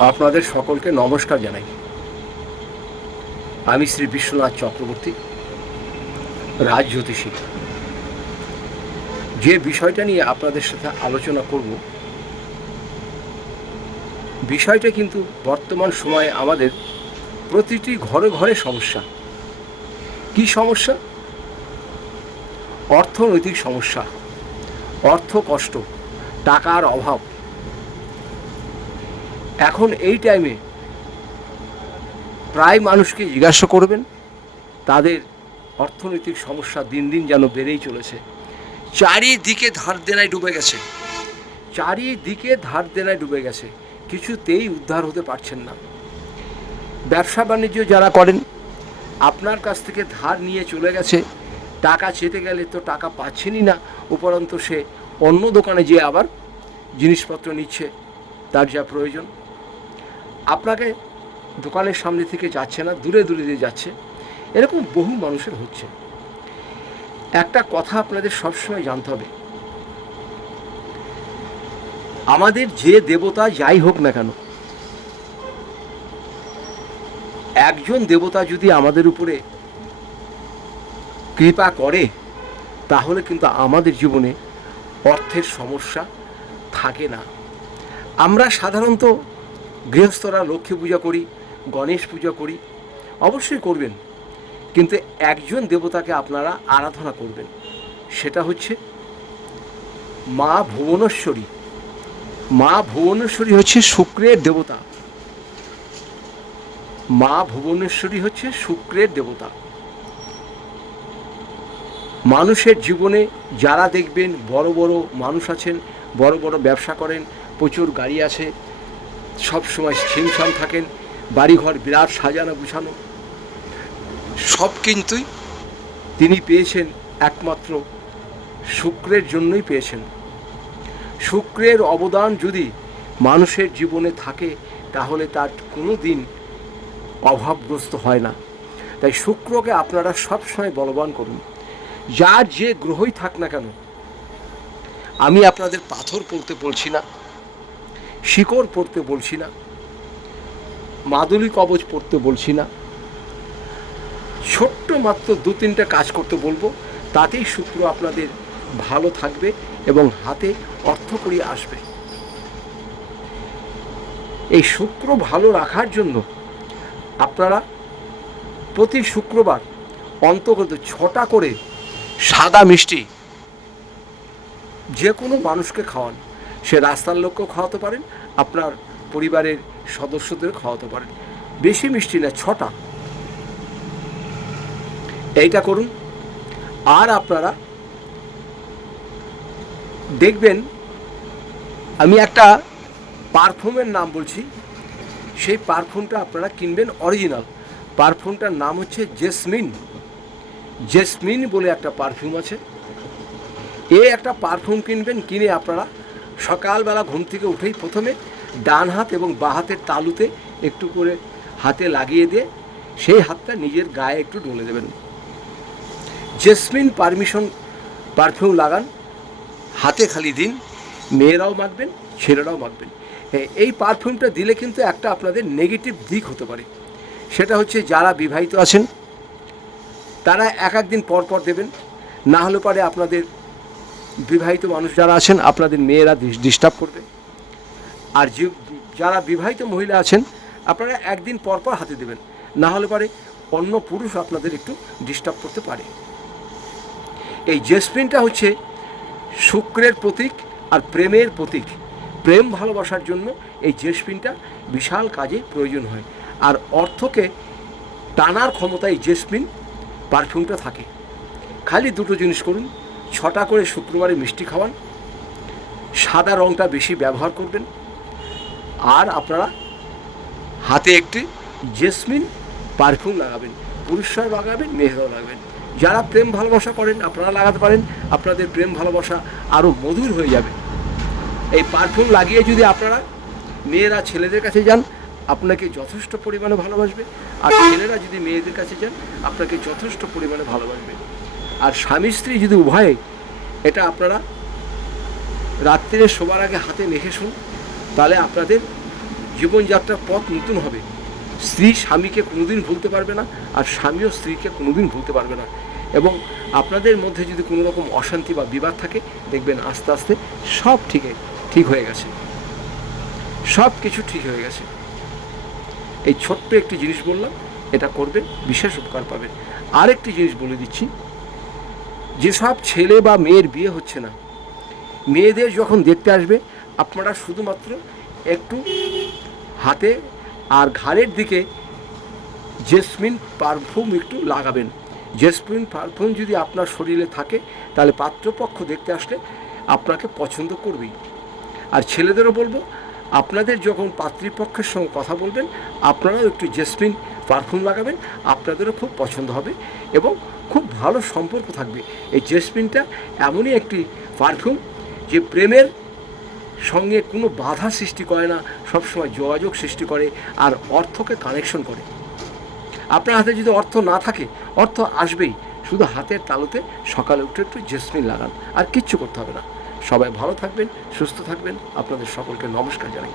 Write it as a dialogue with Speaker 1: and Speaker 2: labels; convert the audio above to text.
Speaker 1: আপনাদের সকলকে নমস্কার জানাই। আমি শ্রী বিশ্বনাথ চক্রবর্তী, রাজজ্যোতিষী। যে বিষয়টা নিয়ে আপনাদের সাথে আলোচনা করব, বিষয়টা কিন্তু বর্তমান সময়ে আমাদের প্রতিটি ঘরে ঘরে সমস্যা। কি সমস্যা? অর্থনৈতিক সমস্যা, অর্থ কষ্ট, টাকার অভাব। এখন এই টাইমে প্রায় মানুষকে জিজ্ঞাসা করবেন, তাদের অর্থনৈতিক সমস্যা দিন দিন যেন বেড়েই চলেছে। চারিদিকে ধার দেনায় ডুবে গেছে। চারিদিকে ধার দেনায় ডুবে গেছে। কিছুতেই উদ্ধার হতে পারছেন না। ব্যবসা বাণিজ্য যারা করেন, আপনার কাছ থেকে ধার নিয়ে চলে গেছে। টাকা চেতে গেলে তো টাকা পাচ্ছেনই না, উপরন্ত সে অন্য দোকানে যেয়ে আবার জিনিসপত্র নিচ্ছে। তার যা প্রয়োজন। আপনাকে দোকানের সামনে থেকে যাচ্ছে না, দূরে দূরে দিয়ে যাচ্ছে। এরকম বহু মানুষের হচ্ছে। একটা কথা আপনাদের সবসময় জানতে হবে। আমাদের যে দেবতা যাই হোক না কেন, একজন দেবতা যদি আমাদের উপরে কৃপা করে, তাহলে কিন্তু আমাদের জীবনে অর্থের সমস্যা থাকে না। আমরা সাধারণত গৃহস্থরা লক্ষ্মী পূজা করি, গণেশ পূজা করি, অবশ্যই করবেন। কিন্তু একজন দেবতাকে আপনারা আরাধনা করবেন। সেটা হচ্ছে মা ভুবনেশ্বরী। মা ভুবনেশ্বরী হচ্ছে শুক্রের দেবতা। মা ভুবনেশ্বরী হচ্ছে শুক্রের দেবতা। মানুষের জীবনে যারা দেখবেন বড় বড় মানুষ আছেন, বড় বড় ব্যবসা করেন, প্রচুর গাড়ি আছে সব সময় ছিমছাম থাকেন বাড়িঘর বিরাট সাজানো গুছানো। সব কিন্তুই? তিনি পেয়েছেন একমাত্র শুক্রের জন্যই পেয়েছেন। শুক্রের অবদান যদি মানুষের জীবনে থাকে তাহলে তার কোনো দিন অভাবগ্রস্ত হয় না। তাই শুক্রকে আপনারা সবসময় বলবান করুন। যার যে গ্রহই থাক না কেন আমি আপনাদের পাথর পড়তে বলছি না। শিকড় পড়তে বলছি না, মাদুলি কবচ পড়তে বলছি না, ছোট্ট মাত্র দু তিনটা কাজ করতে বলব, তাতেই শুক্র আপনাদের ভালো থাকবে এবং হাতে অর্থ করিয়ে আসবে। এই শুক্র ভালো রাখার জন্য আপনারা প্রতি শুক্রবার অন্তর্গত ছটা করে সাদা মিষ্টি যে কোনো মানুষকে খাওয়ান। সে রাস্তার লোককেও খাওয়াতে পারেন, আপনার পরিবারের সদস্যদের খাওয়াতে পারেন। বেশি মিষ্টি না, ছটা। এইটা করুন। আর আপনারা দেখবেন, আমি একটা পারফিউমের নাম বলছি। সেই পারফিউমটা আপনারা কিনবেন অরিজিনাল। পারফিউমটার নাম হচ্ছে জেসমিন। জেসমিন বলে একটা পারফিউম আছে। এ একটা পারফিউম কিনবেন, কিনে আপনারা সকালবেলা ঘুম থেকে উঠেই প্রথমে ডান হাত এবং বাঁ হাতের তালুতে একটু করে হাতে লাগিয়ে দিয়ে সেই হাতটা নিজের গায়ে একটু ডলে দেবেন। জেসমিন পারমিশন, পারফিউম লাগান। হাতে খালি দিন, মেয়েরাও মাখবেন, ছেলেরাও মাখবেন। এই পারফিউমটা দিলে কিন্তু একটা আপনাদের নেগেটিভ দিক হতে পারে। সেটা হচ্ছে যারা বিবাহিত আছেন, তারা এক এক দিন পর পর দেবেন। না হলে পরে আপনাদের বিবাহিত মানুষ যারা আছেন, আপনাদের মেয়েরা ডিস্টার্ব করবে। আর যারা বিবাহিত মহিলা আছেন, আপনারা একদিন পর পর হাতে দেবেন। না হলে পরে অন্য পুরুষ আপনাদের একটু ডিস্টার্ব করতে পারে। এই জেসমিনটা হচ্ছে শুক্রের প্রতীক আর প্রেমের প্রতীক। প্রেম ভালোবাসার জন্য এই জেসমিনটা বিশাল কাজে প্রয়োজন হয়। আর অর্থকে টানার ক্ষমতা এই জেসমিন পারফিউমটা থাকে। খালি দুটো জিনিস করুন ছটা করে শুক্রবারে মিষ্টি খাওয়ান। সাদা রঙটা বেশি ব্যবহার করবেন। আর আপনারা হাতে একটি জেসমিন পারফিউম লাগাবেন পুরুষরা লাগাবেন মেয়েরাও লাগাবেন। যারা প্রেম ভালোবাসা করেন, আপনারা লাগাতে পারেন। আপনাদের প্রেম ভালোবাসা আরও মধুর হয়ে যাবে। এই পারফিউম লাগিয়ে যদি আপনারা মেয়েরা ছেলেদের কাছে যান, আপনাকে যথেষ্ট পরিমাণে ভালোবাসবে। আর ছেলেরা যদি মেয়েদের কাছে যান, আপনাকে যথেষ্ট পরিমাণে ভালোবাসবে। আর স্বামী স্ত্রী যদি উভয়ে, এটা আপনারা রাত্রে শোবার আগে হাতে মেখে শুন, তাহলে আপনাদের জীবনযাত্রার পথ নতুন হবে। স্ত্রী স্বামীকে কোনোদিন ভুলতে পারবে না, আর স্বামীও স্ত্রীকে কোনোদিন ভুলতে পারবে না। এবং আপনাদের মধ্যে যদি কোনো রকম অশান্তি বা বিবাদ থাকে, দেখবেন আস্তে আস্তে সব ঠিকে ঠিক হয়ে গেছে। সব কিছু ঠিক হয়ে গেছে। এই ছোট্ট একটি জিনিস বললাম, এটা করবেন, বিশেষ উপকার পাবেন। আরেকটি জিনিস বলে দিচ্ছি যেসব ছেলে বা মেয়ের বিয়ে হচ্ছে না, মেয়েদের যখন দেখতে আসবে, আপনারা শুধুমাত্র একটু হাতে আর ঘাড়ের দিকে জেসমিন পারফিউম একটু লাগাবেন। জেসমিন পারফিউম যদি আপনার শরীরে থাকে, তাহলে পাত্রপক্ষ দেখতে আসলে আপনাকে পছন্দ করবেই। আর ছেলেদেরও বলব, আপনাদের যখন পাত্রীপক্ষের সঙ্গে কথা বলবেন, আপনারাও একটু জেসমিন পারফিউম লাগাবেন, আপনাদেরও খুব পছন্দ হবে এবং খুব ভালো সম্পর্ক থাকবে। এই জেসমিনটা এমনই একটি পারফিউম যে প্রেমের সঙ্গে কোনো বাধা সৃষ্টি করে না, সবসময় যোগাযোগ সৃষ্টি করে আর অর্থকে কানেকশন করে। আপনার হাতে যদি অর্থ না থাকে, অর্থ আসবেই। শুধু হাতের তালুতে সকালে উঠে একটু জেসমিন লাগান, আর কিচ্ছু করতে হবে না। সবাই ভালো থাকবেন, সুস্থ থাকবেন। আপনাদের সকলকে নমস্কার জানাই।